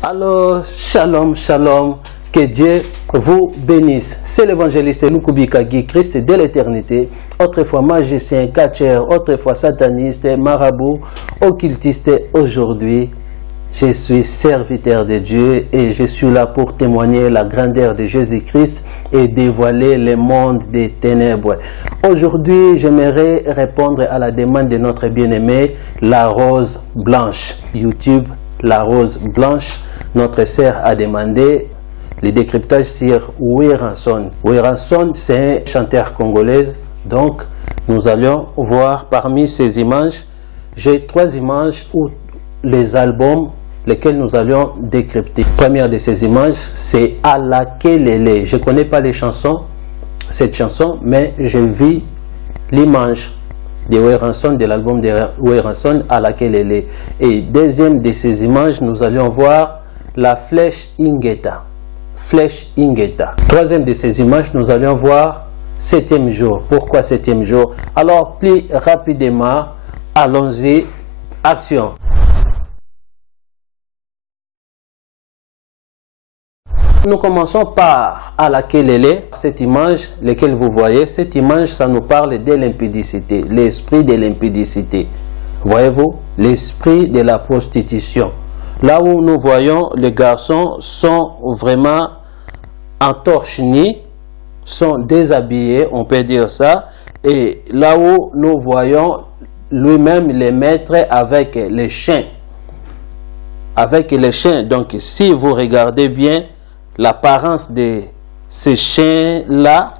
Alors, shalom, shalom, que Dieu vous bénisse. C'est l'évangéliste Lukubika Guy Christ de l'éternité, autrefois magicien, catcheur, autrefois sataniste, marabout, occultiste. Aujourd'hui, je suis serviteur de Dieu et je suis là pour témoigner la grandeur de Jésus-Christ et dévoiler le monde des ténèbres. Aujourd'hui, j'aimerais répondre à la demande de notre bien-aimé, la rose blanche. YouTube, la rose blanche. Notre sœur a demandé le décryptage sur Wéranson. Wéranson, c'est un chanteur congolais. Donc, nous allons voir parmi ces images, j'ai 3 images où les albums lesquels nous allons décrypter. Première de ces images, c'est Alakelele. Je ne connais pas les chansons, cette chanson, mais je vis l'image de Wéranson, de l'album de Wéranson, Alakelele. Et deuxième de ces images, nous allons voir la flèche Ingeta. Flèche Ingeta. Troisième de ces images, nous allons voir 7e jour. Pourquoi 7e jour? Alors, plus rapidement, allons-y, action. Nous commençons par Alakelele, cette image, laquelle vous voyez, cette image, ça nous parle de l'impudicité, l'esprit de l'impudicité. Voyez-vous, l'esprit de la prostitution. Là où nous voyons, les garçons sont vraiment en torse nu, sont déshabillés, on peut dire ça, et là où nous voyons lui-même les maîtres avec les chiens. Avec les chiens, donc si vous regardez bien, l'apparence de ces chiens-là,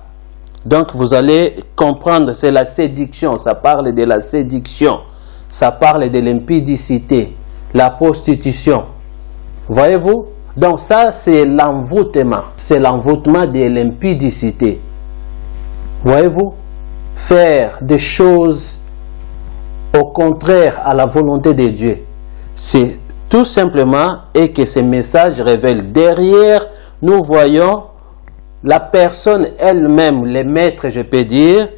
donc vous allez comprendre, c'est la séduction, ça parle de la séduction, ça parle de l'impudicité, la prostitution. Voyez-vous? Donc ça, c'est l'envoûtement de l'impudicité. Voyez-vous? Faire des choses au contraire à la volonté de Dieu. C'est tout simplement et que ce message révèle derrière. Nous voyons la personne elle-même, le maître, je peux dire,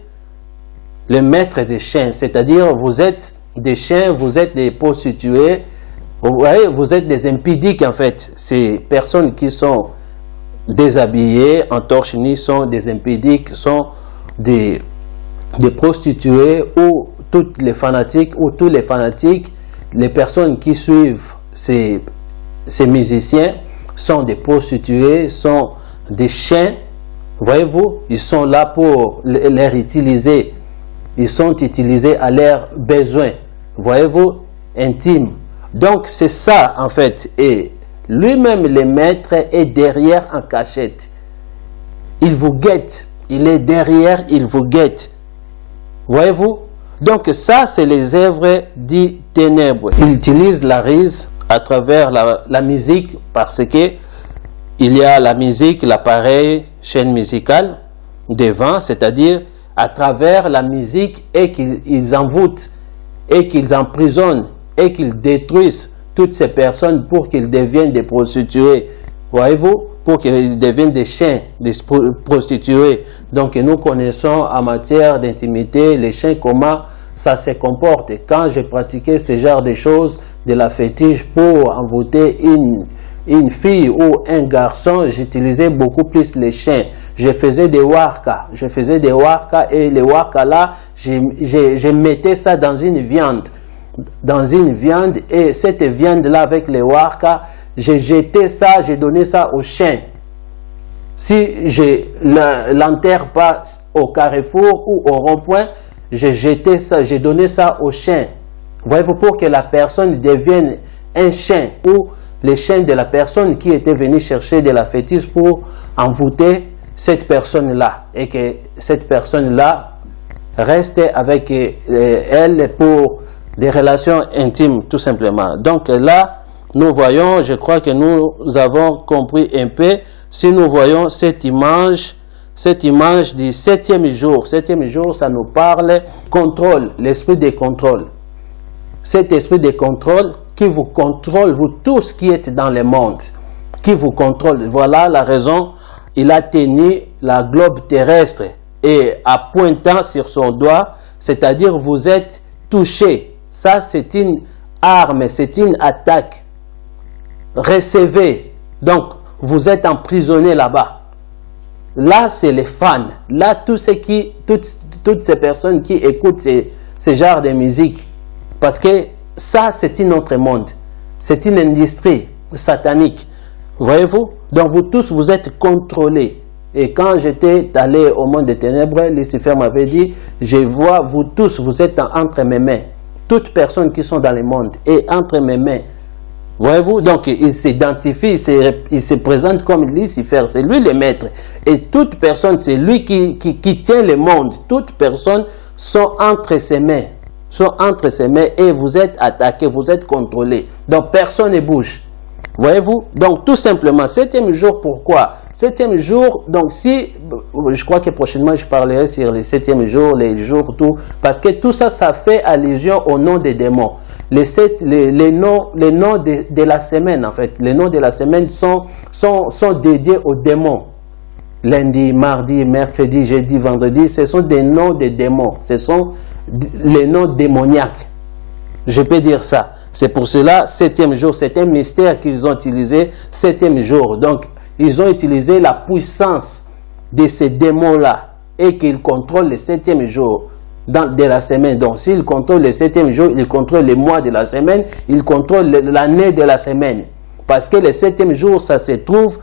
le maître des chiens, c'est-à-dire vous êtes des chiens, vous êtes des prostituées, vous voyez, vous êtes des impudiques en fait. Ces personnes qui sont déshabillées, en torse nu, sont des impudiques, sont des prostituées ou toutes les fanatiques ou tous les fanatiques, les personnes qui suivent ces musiciens, sont des prostituées, sont des chiens. Voyez-vous, ils sont là pour les utiliser. Ils sont utilisés à leurs besoins. Voyez-vous, intimes. Donc, c'est ça, en fait. Et lui-même, le maître, est derrière en cachette. Il vous guette. Il est derrière, il vous guette. Voyez-vous? Donc, ça, c'est les œuvres des ténèbres. Il utilise la ruse à travers la musique, parce que il y a la musique, l'appareil, chaîne musicale devant, c'est-à-dire à travers la musique, et qu'ils envoûtent, et qu'ils emprisonnent, et qu'ils détruisent toutes ces personnes pour qu'ils deviennent des prostituées. Voyez-vous? Pour qu'ils deviennent des chiens, des prostituées. Donc nous connaissons en matière d'intimité, les chiens, comment ça se comporte. Quand j'ai pratiqué ce genre de choses, de la fétiche pour envoûter une fille ou un garçon, j'utilisais beaucoup plus les chiens. Je faisais des waka. Je faisais des waka et les waka là, je mettais ça dans une viande. Dans une viande, et cette viande là avec les waka, j'ai jeté ça, j'ai donné ça aux chiens. Si je ne l'enterre pas au carrefour ou au rond-point, j'ai jeté ça, j'ai donné ça aux chiens. Voyez-vous, pour que la personne devienne un chien, ou les chiens de la personne qui était venue chercher de la fétiche pour envoûter cette personne-là, et que cette personne-là reste avec elle pour des relations intimes, tout simplement. Donc là, nous voyons, je crois que nous avons compris un peu, si nous voyons cette image du 7e jour. 7e jour, ça nous parle contrôle, l'esprit de contrôle. Cet esprit de contrôle qui vous contrôle, vous tous qui êtes dans le monde, qui vous contrôle. Voilà la raison, il a tenu la globe terrestre et en pointant sur son doigt, c'est-à-dire vous êtes touché. Ça, c'est une arme, c'est une attaque. recevez. Donc, vous êtes emprisonné là-bas. Là, c'est les fans. Là, toutes ces personnes qui écoutent ce genre de musique. Parce que ça, c'est un autre monde. C'est une industrie satanique. Voyez-vous? Donc, vous tous, vous êtes contrôlés. Et quand j'étais allé au monde des ténèbres, Lucifer m'avait dit, je vois, vous tous, vous êtes entre mes mains. Toutes personnes qui sont dans le monde et entre mes mains. Voyez-vous? Donc, il s'identifie, il se présente comme Lucifer, c'est lui le maître. Et toute personne, c'est lui qui tient le monde. Toutes personnes sont entre ses mains. Sont entre ses mains et vous êtes attaqués, vous êtes contrôlés. Donc, personne ne bouge. Voyez-vous? Donc, tout simplement, 7e jour, pourquoi? 7e jour, donc si, je crois que prochainement, je parlerai sur les 7e jours, les jours, tout, parce que tout ça, ça fait allusion au nom des démons. Les noms de la semaine, en fait, les noms de la semaine sont dédiés aux démons. Lundi, mardi, mercredi, jeudi, vendredi, ce sont des noms de démons. Ce sont les noms démoniaques. Je peux dire ça. C'est pour cela, 7e jour, c'est un mystère qu'ils ont utilisé, 7e jour. Donc, ils ont utilisé la puissance de ces démons-là et qu'ils contrôlent le 7e jour de la semaine. Donc, s'ils contrôlent le 7e jour, ils contrôlent les mois de la semaine, ils contrôlent l'année de la semaine. Parce que le 7e jour, ça se trouve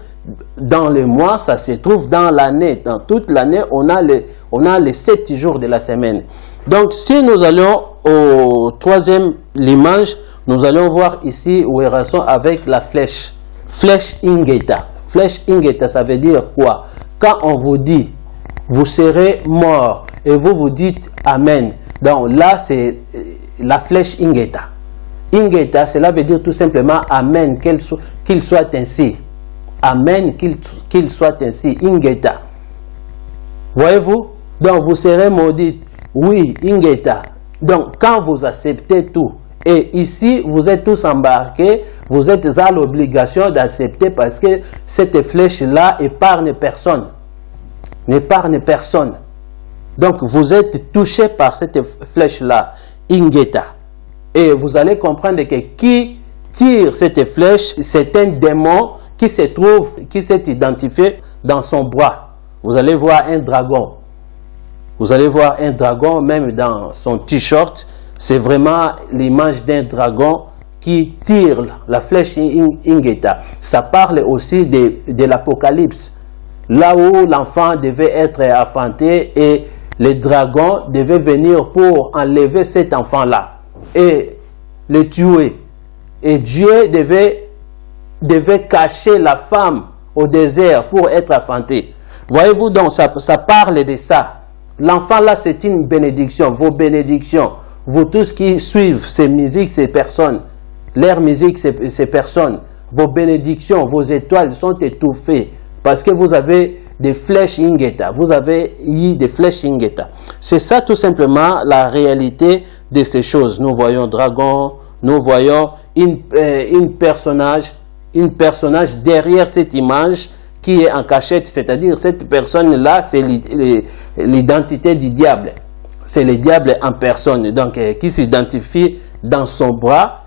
dans le mois, ça se trouve dans l'année. Dans toute l'année, on a les 7 jours de la semaine. Donc, si nous allons au 3e l'image, nous allons voir ici Werason avec la flèche. Flèche Ingeta. Flèche Ingeta, ça veut dire quoi? Quand on vous dit, vous serez mort, et vous vous dites Amen. Donc là, c'est la flèche Ingeta. Ingeta, cela veut dire tout simplement Amen, qu'il soit ainsi. Amen, qu'il soit ainsi. Ingeta. Voyez-vous? Donc vous serez maudit. Oui, Ingeta. Donc quand vous acceptez tout, et ici, vous êtes tous embarqués, vous êtes à l'obligation d'accepter parce que cette flèche-là épargne personne. N'épargne personne. Donc, vous êtes touché par cette flèche-là, Ingeta. Et vous allez comprendre que qui tire cette flèche, c'est un démon qui s'est identifié dans son bras. Vous allez voir un dragon. Vous allez voir un dragon, même dans son t-shirt. C'est vraiment l'image d'un dragon qui tire la flèche Ingeta. Ça parle aussi de l'Apocalypse. Là où l'enfant devait être enfanté et le dragon devait venir pour enlever cet enfant-là et le tuer. Et Dieu devait cacher la femme au désert pour être enfanté. Voyez-vous donc, ça parle de ça. L'enfant là, c'est une bénédiction, vos bénédictions. Vous tous qui suivez ces musiques, ces personnes, leur musique, ces personnes, vos bénédictions, vos étoiles sont étouffées parce que vous avez des flèches Ingeta. Vous avez eu des flèches Ingeta. C'est ça tout simplement la réalité de ces choses. Nous voyons dragon, nous voyons une personnage derrière cette image qui est en cachette, c'est-à-dire cette personne-là, c'est l'identité du diable. C'est le diable en personne, donc qui s'identifie dans son bras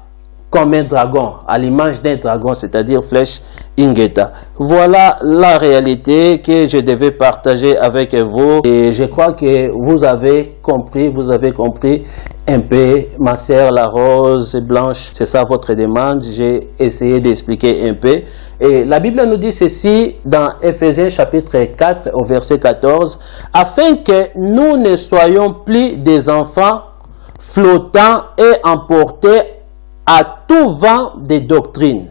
comme un dragon, à l'image d'un dragon, c'est-à-dire flèche Ingeta. Voilà la réalité que je devais partager avec vous. Et je crois que vous avez compris un peu, ma sœur la rose blanche, c'est ça votre demande. J'ai essayé d'expliquer un peu. Et la Bible nous dit ceci dans Éphésiens chapitre 4 au verset 14, afin que nous ne soyons plus des enfants flottants et emportés à tout vent des doctrines,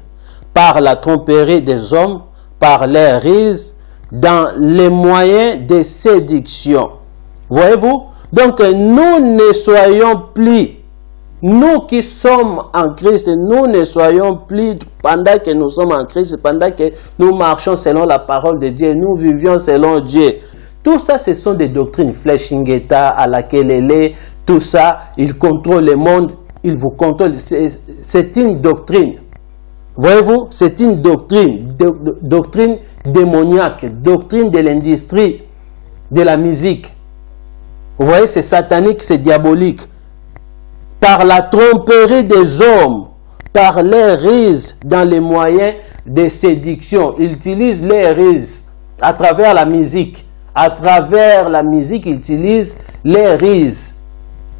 par la tromperie des hommes, par leur ruse, dans les moyens de séduction. Voyez-vous? Donc nous ne soyons plus, nous qui sommes en Christ, nous ne soyons plus, pendant que nous sommes en Christ, pendant que nous marchons selon la parole de Dieu, nous vivions selon Dieu. Tout ça, ce sont des doctrines, flèche Ingeta, à laquelle elle est, tout ça, il contrôle le monde, il vous contrôle, c'est une doctrine. Voyez-vous, c'est une doctrine, doctrine démoniaque, doctrine de l'industrie, de la musique. Vous voyez, c'est satanique, c'est diabolique. Par la tromperie des hommes, par les ruses dans les moyens de séduction. Ils utilisent les ruses à travers la musique. À travers la musique, ils utilisent les ruses.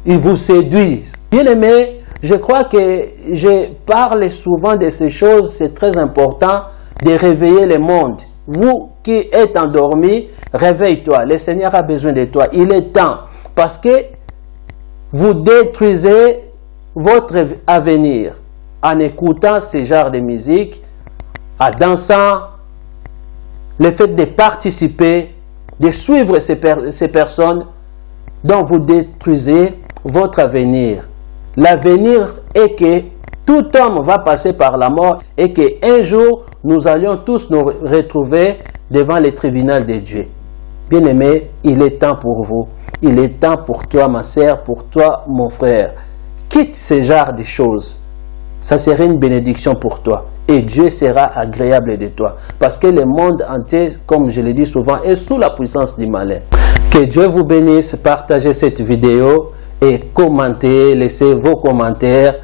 Ils vous séduisent. Bien aimé, je crois que je parle souvent de ces choses. C'est très important de réveiller le monde. Vous qui êtes endormi, réveille-toi. Le Seigneur a besoin de toi. Il est temps. Parce que vous détruisez votre avenir en écoutant ce genre de musique, en dansant, le fait de participer, de suivre ces personnes dont vous détruisez votre avenir. L'avenir est que tout homme va passer par la mort et qu'un jour, nous allions tous nous retrouver devant le tribunal de Dieu. Bien-aimé, il est temps pour vous. Il est temps pour toi, ma sœur, pour toi, mon frère. Quitte ce genre de choses. Ça serait une bénédiction pour toi. Et Dieu sera agréable de toi. Parce que le monde entier, comme je le dis souvent, est sous la puissance du malin. Que Dieu vous bénisse. Partagez cette vidéo et commentez. Laissez vos commentaires.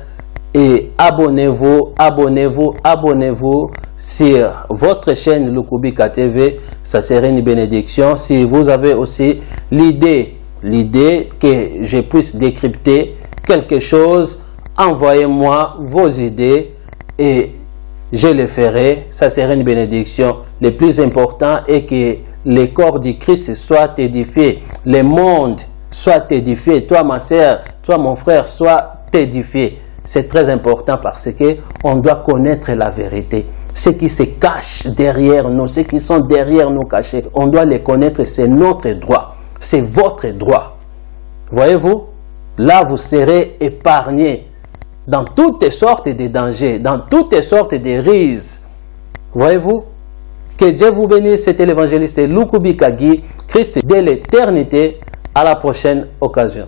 Et abonnez-vous, abonnez-vous, abonnez-vous sur votre chaîne Lukubika TV. Ça serait une bénédiction. Si vous avez aussi l'idée que je puisse décrypter quelque chose, envoyez-moi vos idées et je le ferai. Ça serait une bénédiction. Le plus important est que le corps du Christ soit édifié. Le monde soit édifié. Toi, ma sœur, toi, mon frère, soit édifié. C'est très important parce que on doit connaître la vérité. Ce qui se cache derrière nous, ceux qui sont derrière nous cachés, on doit les connaître. C'est notre droit. C'est votre droit. Voyez-vous? Là, vous serez épargné dans toutes sortes de dangers, dans toutes sortes de ruses. Voyez-vous? Que Dieu vous bénisse. C'était l'évangéliste Lukubika Guy, Christ de l'éternité. À la prochaine occasion.